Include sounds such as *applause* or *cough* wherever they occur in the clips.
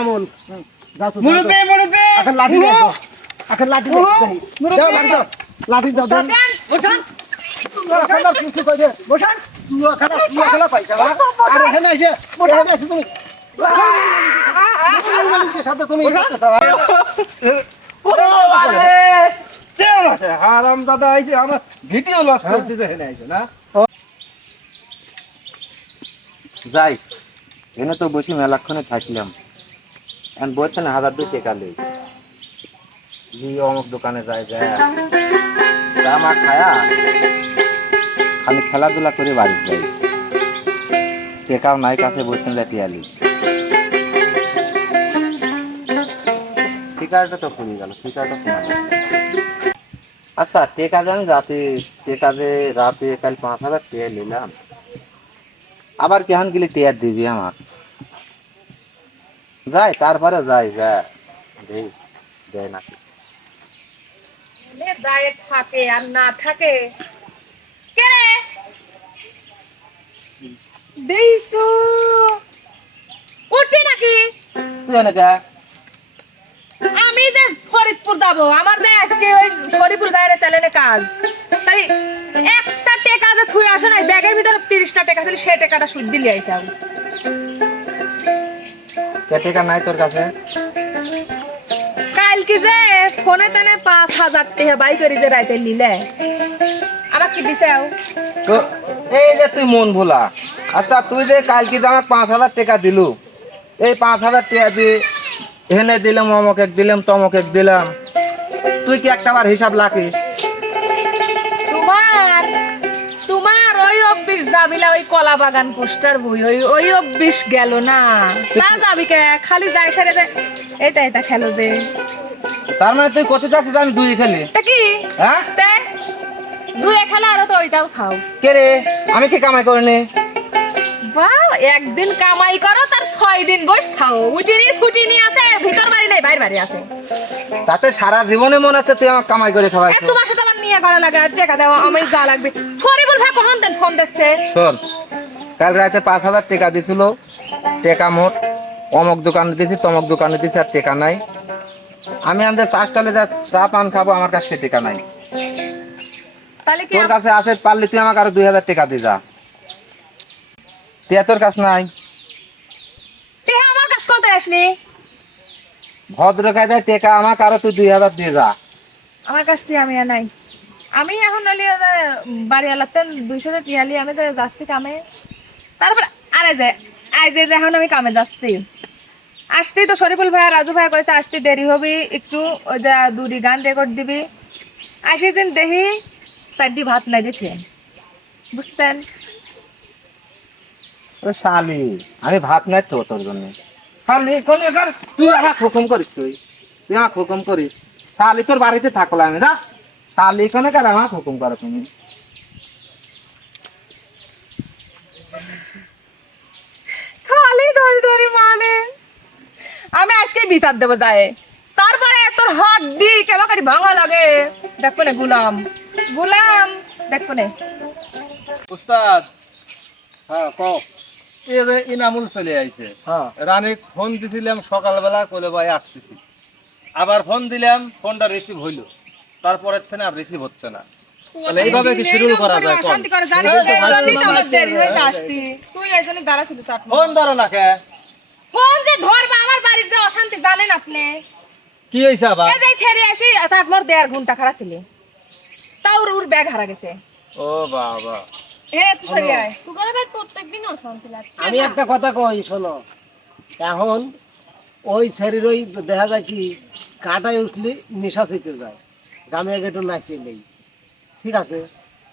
নামুন যাও তো, যাও তো। মুরব্বি! মুরব্বি এখন লাঠি দাও। এখন লাঠি দাও মুরব্বি। লাঠি দাও। লাঠি দাও দেন। বসান! এখানে কিছু কই দে বসান! তুই খেলা তুই খেলা পাইছা না আর এসে এখানে এসে তুমি সাথে তুমি হারাম দাদা আইছে আমার ভিডিও লস করে দিতে হেনে আইছে না? যাই এনে তো বসে মেলাক্ষণে থাকলাম। এখন বলছেন হাজার দুই টাকা লই জি অমুক দোকানে যায় যায় তা মা খায়া খালি খেলাধুলা করে বাড়ি যাই টেকাও নাই কাছে বলছেন যে টিয়ালি শিকারটা তো ফুরিয়ে গেল শিকারটা শোনা গেল আচ্ছা টেকা যে আমি রাতে টেকা যে রাতে কাল পাঁচ হাজার টিয়া নিলাম আবার কেমন গেলে টিয়ার দিবি আমার যাই তারপরে যাই যা দেই দেয় নাকি যায় থাকে আর না থাকে। কে রে? দেইছো উঠবি নাকি? তুই এনে আমি যে ফরিদপুর যাব আমার যে আজকে ওই ফরিদপুর বাইরে চ্যানেলে কাজ। তাই একটা টেকা যে থুই আসে নাই ব্যাগের ভিতরে তিরিশটা টেকা ছিল সে টাকাটা সুদ দিলে আইতাম। কে টাকা নাই তোর কাছে? কাল কি যে ফোনে তেনে পাঁচ হাজার টাকা বাই করি যে রাইতে নিলে। আমার কি দিছে তো এই যে তুই মন ভোলা। আচ্ছা তুই যে কালকে যে আমাকে পাঁচ হাজার টাকা দিলু এই পাঁচ হাজার টাকা দিয়ে এনে দিলাম অমক এক দিলাম তমক এক দিলাম তুই কি একটা বার হিসাব লাখিস যাবিলা ওই কলা বাগান পোস্টার বই ওই ওই গেল না। তা যাবি কে? খালি যাই সারে দে। এটা এটা খেলো যে। তার মানে তুই যাচ্ছিস? আমি দুই খেলি তা কি? হ্যাঁ? তে খেলা আরও তো ওইটাও খাও। কে রে? আমি কি কামাই করিনি বা একদিন কামাই করো তার ছয় দিন বস খাও উটিনি ফুটিনি আছে ভিতর বাড়ি নাই বাইরে বাড়ি আছে। তাতে সারা জীবনে মনে হচ্ছে তুই আমার কামাই করে খাওয়াই তোমার সাথে আমার নিয়ে করা লাগে আর টাকা দেওয়া আমি যা লাগবে। শরীফুল ভাই কখন দেন ফোন দিচ্ছে? শোন কাল রাতে পাঁচ হাজার টাকা দিছিল টাকা মোট অমক দোকানে দিছি তমক দোকানে দিছি আর টাকা নাই। আমি আমাদের চাষটালে যা চা পান খাব আমার কাছে টাকা নাই। তোর কাছে আছে পারলে তুই আমাকে আরও দুই হাজার টাকা দিয়ে যা। টিয়া তোর কাছে নাই। আমার কাছে কত আসনি ভদ্র কায়দায় টাকা আমাকে আরও তুই দুই হাজার দিয়ে যা। আমার কাছটি আমি আর নাই। আমি এখন হলি বাড়ি আলাতেন দুইশো টিয়ালি আমি তো যাচ্ছি কামে। তারপর আরে যে আই যে এখন আমি কামে যাচ্ছি। আসতেই তো শরীফুল ভাই রাজু ভাই কয়েছে আসতে দেরি হবি, একটু ওই যে দুটি গান রেকর্ড দিবি। আসি দিন দেখি চারটি ভাত নাই দিচ্ছে বুঝতেন শালি আমি ভাত নাই তো তোর জন্য। তুই আমার হুকুম করিস তুই। তুই আমার হুকুম করিস। শালি, তোর বাড়িতে থাকলে আমি না শালি কোন কার আমার হুকুম করো তুমি? খালি ধরি ধরি মানে। আমি আজকে বিচার দেবো যায়। তারপরে তোর হাত দি কেবা করি ভাঙা লাগে? দেখো না গুলাম। গুলাম। দেখো না উস্তাদ হ্যাঁ কও এই যে ইনামুল চলে আইছে। হ্যাঁ। রানী ফোন দিছিলাম সকালবেলা কলে ভাই আসতেছি। আবার ফোন দিলাম ফোনটা রিসিভ হইল। তারপরে থেকে আর রিসিভ হচ্ছে না। তাহলে এইভাবে কি শিডিউল করা যায় কোন? অশান্তি করে জানিস এই তো এই তো আমার দেরি হয়েছে আসতি। তুই এই জন্য দাঁড়া ছিল সাত ফোন ধরো না কে? ফোন যে ধরবা আমার বাড়ির যে অশান্তি জানেন আপনি? কি হয়েছে আবার? এ যাই ছেড়ে আসি আচ্ছা আপনার দেড় ঘণ্টা খারাপ ছিল। তাও ওর- ওর ব্যাগ হারা গেছে। ও বাবা। হ্যাঁ তুই সরে আয়। আমি একটা কথা কই শোনো। এখন ওই শরীর ওই দেখা যায় কি কাটায় উঠলে নেশা হইতে যায়। আমি একটু নাচে নেই ঠিক আছে?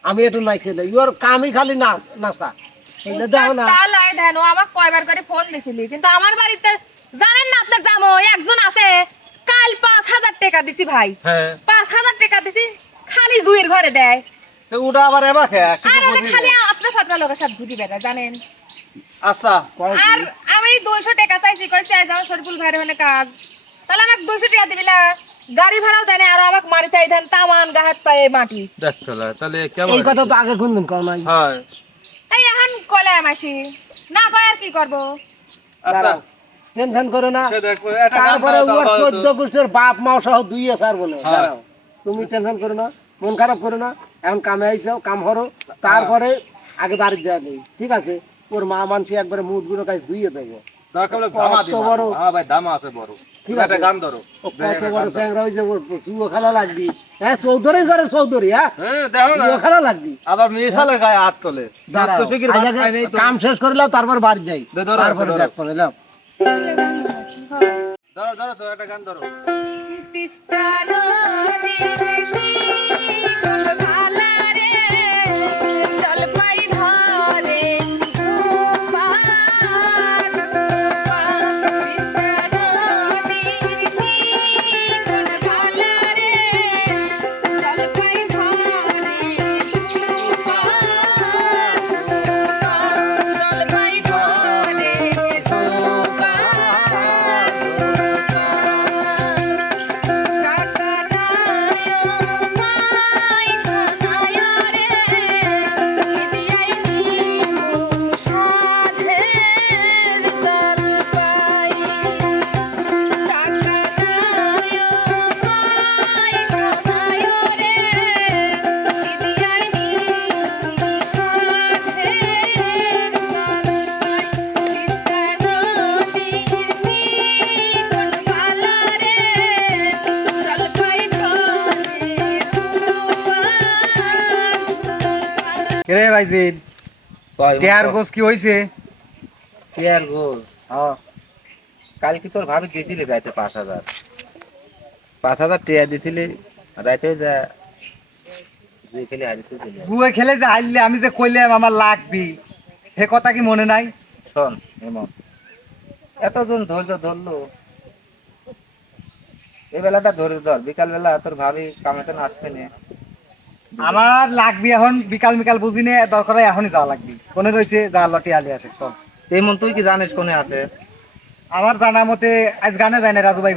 আমি একটু নাচে নেই কামই খালি নাচ নাচা দেখো না। তা লাই আমাকে কয়বার করে ফোন দিছিলি? কিন্তু আমার বাড়িতে জানেন না আপনার জামো একজন আছে। কাল পাঁচ হাজার টাকা দিছি ভাই। হ্যাঁ। পাঁচ হাজার টাকা দিছি খালি ঘরে দেয়। ওটা আবার এবার খালি আপনার ফাতরা লোকের সাথে ঘুরি বেড়ায় জানেন? আচ্ছা আর আমি দুইশো টাকা চাইছি কইছি আজ আমার শরীফুল ভাইয়ের কাজ। তাহলে আমাকে দুইশো টাকা দিবি না গাড়ি ভাড়াও দেয় না আর আমাকে মারি চাই দেন তামান গাহাত পায়ে মাটি। দেখছ তাহলে কেমন এই কথা তো আগে কোনদিন কও নাই। হয়। এই এখন কলে মাসি না কয় আর কি করব? আচ্ছা। টেনশন করো না। তারপরে ওর চোদ্দ। গোষ্ঠীর বাপ মা সহ দুই স্যার বলে। তুমি টেনশন করো না মন খারাপ করো না এখন কামে আইসো কাম করো তারপরে আগে বাড়ির যাওয়া নেই ঠিক আছে? ওর মা মানসি একবারে মুখগুলো কাছে ধুইয়ে দেবো। দরকার হলে ধামা কত বড়- হ্যাঁ ভাই ধামা আছে বড়। একটা গান ধরো। কত বড় চ্যাংরা হয়েছে ওর খেলা লাগবি। হ্যাঁ চৌধুরী ঘরে চৌধুরী হ্যাঁ? হ্যাঁ খেলা লাগবি। আবার মিশালের গায়ে হাত তোলে। নেই তো। কাম শেষ করলাম তারপর বাড়ি যাই। তারপরে দেখ করে নাও। ধরো ধরো তো একটা গান ধরো। তিস্তা ভাইজিন টেয়ার গোস কি হইছে? টেয়ার গোস হ্যাঁ। কালকে তোর ভাবি গেছিলি রাইতে পাঁচ হাজার। পাঁচ হাজার টেয়ার দিছিলি রাইতে যা বুয়ে খেলে যে আমি যে কইলাম আমার লাগবি সে কথা কি মনে নাই? শোন এমন এতজন ধৈর্য ধরলো। এই বেলাটা ধৈর্য ধর বিকাল বেলা তোর ভাবি কামাতে আসবে না। আমার লাগবি এখন বিকাল মিকাল বুঝি নে দরকার হয় এখনই যাওয়া লাগবি। কোনে রয়েছে যা লটি আলি আসে চল। এমন তুই কি জানিস কোনে আছে? আমার জানা মতে আজ গানে যায় না রাজু ভাই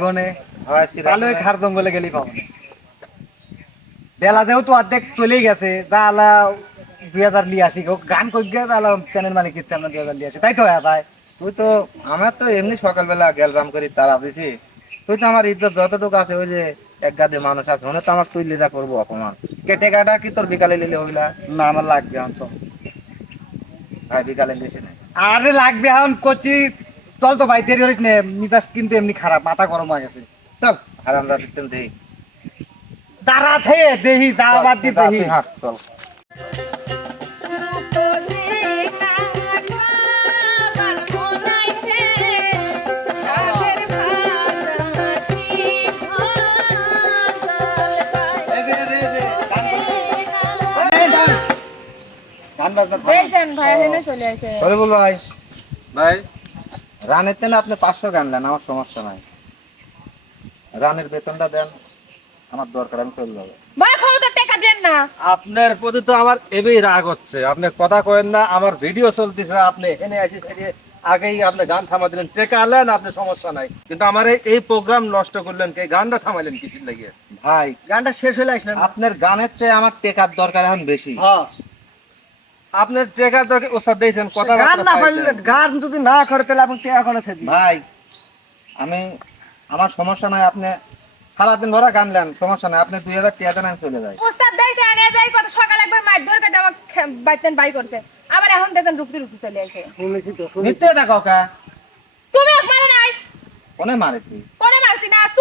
আজকে ভালো খার জঙ্গলে গেলেই পাবো। না। বেলা যেহেতু অর্ধেক চলেই গেছে যা আলা দুই হাজার লিয়ে আসি। গান কই গিয়ে তাহলে চ্যানেল মালিক কিনতে আমরা দুই হাজার লিয়ে আসি। তাই তো হয় তাই। তুই তো আমার তো এমনি সকালবেলা গেলরাম করি তারা দিছি। তুই তো আমার ইজ্জত যতটুকু আছে ওই যে এক গাদে মানুষ আছে মনে তো আমার তুই লেজা করব অপমান। কেটে গাটা কি তোর বিকালে লিলে হইলা? না আমার লাগবে ভাই বিকালে লিসে না আরে লাগবে এখন করছি চল তো ভাই দেরি করিস নে মিজাজ কিন্তু এমনি খারাপ মাথা গরম হয়ে গেছে। চল। আর আমরা দেই। দাঁড়া থে দেহি যা বাদ দি দেহি। তুই চল। গান বাজনা থামাও। চলে আসে। সরে ভাই ভাই। রানের তেন আপনি পাঁচশো গান দেন আমার সমস্যা নাই। রানের বেতনটা দেন আমার দরকার আমি চলে যাব। ভাই ক্ষমতা টাকা দেন না। আপনার প্রতি তো আমার এবেই রাগ হচ্ছে। আপনি কথা কয়েন না আমার ভিডিও চলতেছে আপনি এখানে আসি আগেই আপনি গান থামা দিলেন। টেকা আনলেন আপনি সমস্যা নাই। কিন্তু আমার এই- প্রোগ্রাম নষ্ট করলেন কে? গানটা থামাইলেন কিসের লাগিয়ে? ভাই গানটা শেষ হলে আসলেন। আপনার গানের চেয়ে আমার টেকার দরকার এখন বেশি। হ্যাঁ। আপনার টেকার দরকার ওস্তাদ দিয়েছেন কথা গান না পারলে গান যদি না করে তাহলে আপনি টেকা করে ছেড়ে ভাই আমি আমার সমস্যা নাই আপনি সারাদিন ভরা গান নেন সমস্যা নাই আপনি দুই হাজার টাকা দেন চলে যাই উস্তাদ দেইছে এনে যাই কত সকালে একবার মাছ ধরে কাটে আমার বাইতেন বাই করছে। আবার এখন দেখেন রুকতে রুকতে চলে আসে। শুনেছি তো মিথ্যে দেখো কা? তুমি মানে নাই। কোনে মারেছি।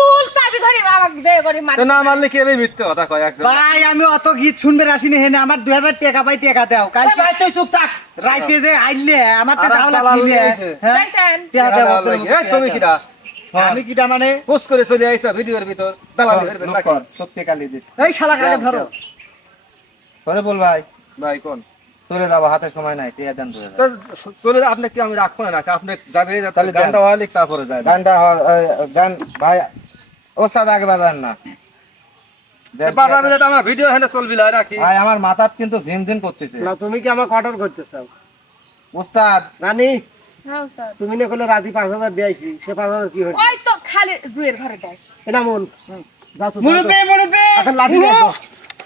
চুল চাবি ধরে আমাকে যে করে মার না মারলে কি এবে মিথ্যে কথা কয় একজন। ভাই আমি অত গীত শুনবে আসিনি হেনে আমার দুই হাজার টাকা ভাই টাকা দাও কাল ভাই তুই চুপ থাক। রাইতে যে আইলে আমার তো আর যাওয়া একটা লাল লাগবে হয়েছে। হ্যাঁ। টাকা দাও অত এই, তুমি আমি কিটা মানে পোস্ট করে চলে আইছা ভিডিওর ভিতর। দালালি করবেন লোক কর, তোর টাকা লিয়ে এই শালা কাকে ধরো। সরে বল ভাই। ভাই কোন? চলে যাব হাতে সময় নাই দেন চলে আপনি কি আমি রাখব না আপনি যাবে তাহলে। গানটা হওয়ালে তারপরে যাবে। গানটা গান ভাই ওস্তাদ আগে বাজান না দেন বাজাবে আমার ভিডিও হেনে চলবি লাই রাখি। ভাই আমার মাথার কিন্তু ঝিমঝিম করতেছে। না তুমি কি আমাকে অর্ডার করতে ওস্তাদ। রানী হ্যাঁ উস্তাদ তুমি না করলে রাজি পাঁচ হাজার দিয়েছি সে পাঁচ হাজার কি হয়েছে ওই তো খালি জুয়ের ঘরে দেয়। এটা মন। মুরব্বি মুরব্বি! এখন লাঠি দাও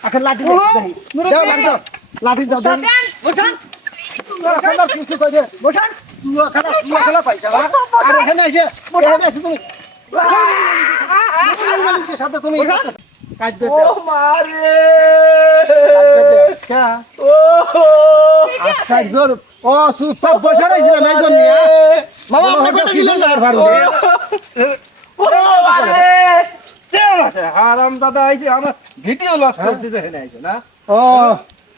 এখন লাঠি দাও দেখি। দাও লাঠি দাও। লাঠি দাও দেন। দেন। বুঝছেন কিছু কই দে? বসান। জুয়া খেলা জুয়া খেলা পাইছা না? এখানে এসে এখানে এসে তুমি আমার ভিডিও না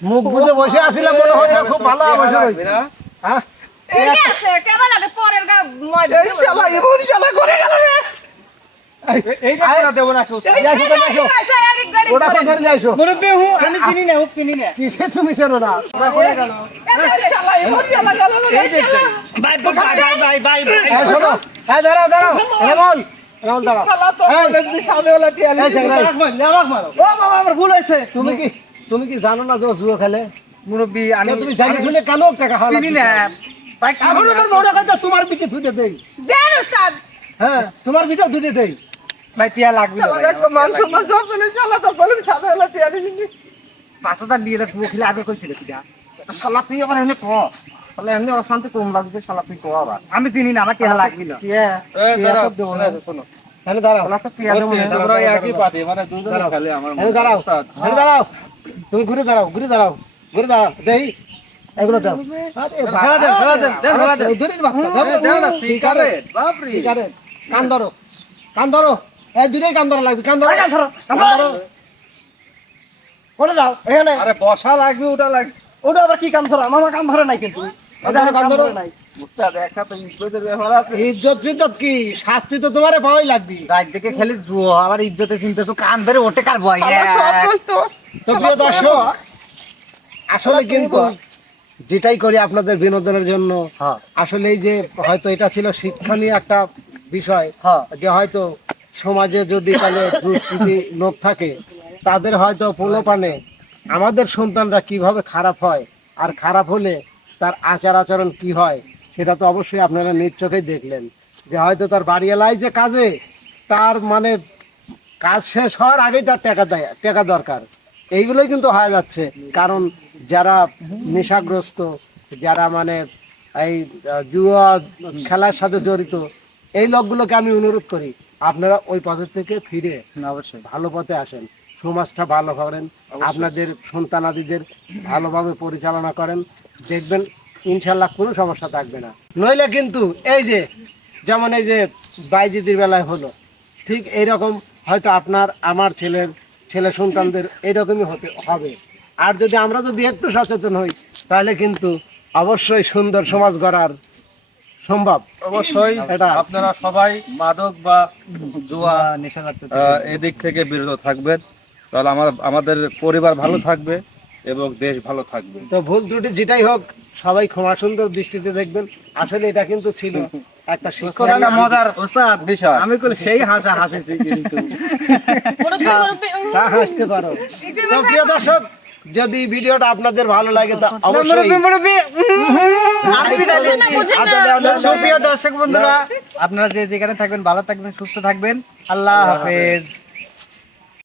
মুখ বুঝে বসে আছিলাম মনে হচ্ছে খুব ভালো বসে রয়েছে হ্যাঁ ঠিক আছে পরের গা করে গেল রে। দাঁড়াও দাঁড়াও। বলে তুমি কি তুমি কি জানো না যে জুয়া খেলে? মুরব্বী আমি তুমি জানি শুনে কেন টাকা চিনি না। এখন আমার মনে কথা তোমার বিকে ছুটে দেই। দেন উস্তাদ হ্যাঁ তোমার বিটা ছুটে দেই। ভাই টিয়া লাগবে একটা মান সম্মান সব চলে শালা তো বলে সাবেওয়ালা টিয়ালি নিবি। পাঁচ হাজার নিয়ে তুই খেলে আগে কইছিল কিটা শালা তুই আবার এমনি ক? তাহলে এমনি অশান্তি কম লাগছে শালা তুই ক আবার? আমি চিনি না আমার টিয়া লাগবে না। টিয়া এই টিয়া দাঁড়াও সব দেবো না। শোনো। এখানে দাঁড়াও। শালা তো টিয়া দেবো হচ্ছে, না। তোমরা একই পার্টি দুজনে দাঁড়াও। খেলে আমার এখানে দাঁড়াও। উস্তাদ। এখানে দাঁড়াও। তুমি ঘুরে দাঁড়াও ঘুরে দাঁড়াও ঘুরে দাঁড়াও। দেই। এগুলো দাও। কান ধরো। কান ধরো। এই দুটোই কান ধরা লাগবে কান ধরো কান ধরো কান ধরো করে দাও এখানে। আরে বসা লাগবে ওটা লাগবে। ওটা আবার কি কাম ধরা? মামা কাম ধরে নাই কিন্তু। কান ধরো, কান ধরো। উস্তাদ একটা তো ইজ্জতের ব্যাপার আছে। ইজ্জত কি? শাস্তি তো তোমারে পাওয়াই লাগবে। রাত থেকে খেলে জুয়ো আবার ইজ্জতে চিনতে তো কান ধরে ওঠে কার ভয় তো। প্রিয় দর্শক আসলে কিন্তু যেটাই করি আপনাদের বিনোদনের জন্য হ্যাঁ। আসলে এই যে হয়তো এটা ছিল শিক্ষণীয় একটা বিষয় হ্যাঁ। যে হয়তো সমাজে যদি তাহলে দুষ্কৃতি লোক থাকে, তাদের হয়তো পোলোপানে আমাদের সন্তানরা কীভাবে খারাপ হয় আর খারাপ হলে তার আচার আচরণ কি হয়, সেটা তো অবশ্যই আপনারা নিজ চোখেই দেখলেন। যে হয়তো তার বাড়িওয়ালাই যে কাজে, তার মানে কাজ শেষ হওয়ার আগেই তার টাকা দেয়, টাকা দরকার। এইগুলোই কিন্তু হয়ে যাচ্ছে। কারণ যারা নেশাগ্রস্ত, যারা মানে এই জুয়া খেলার সাথে জড়িত, এই লোকগুলোকে আমি অনুরোধ করি আপনারা ওই পথের থেকে ফিরে অবশ্যই। ভালো পথে আসেন। সমাজটা ভালো করেন। আপনাদের সন্তানাদিদের ভালোভাবে পরিচালনা করেন। দেখবেন ইনশাল্লাহ কোনো সমস্যা থাকবে না। নইলে কিন্তু এই যে যেমন এই যে বাইজিতির বেলায় হলো ঠিক এইরকম হয়তো আপনার আমার ছেলের ছেলে সন্তানদের এইরকমই হতে হবে। আর যদি আমরা যদি একটু সচেতন হই তাহলে কিন্তু অবশ্যই সুন্দর সমাজ গড়ার সম্ভব। অবশ্যই এটা আপনারা সবাই মাদক বা জুয়া নেশা এদিক থেকে বিরত থাকবেন। তাহলে আমার আমাদের পরিবার ভালো থাকবে এবং দেশ ভালো থাকবে। তো ভুল ত্রুটি যেটাই হোক সবাই ক্ষমা সুন্দর দৃষ্টিতে দেখবেন। আসলে এটা কিন্তু ছিল একটা *laughs* শিক্ষা। একটা মজার ওস্তাদ বিষয়। আমি কইলে সেই হাসা হাসিছি কিন্তু। মুরব্বি *laughs* মুরব্বি তা হাসতে পারো। *laughs* তো প্রিয় দর্শক যদি ভিডিওটা আপনাদের ভালো লাগে তা অবশ্যই দর্শক বন্ধুরা আপনারা যে যেখানে থাকবেন ভালো থাকবেন সুস্থ থাকবেন। আল্লাহ হাফেজ।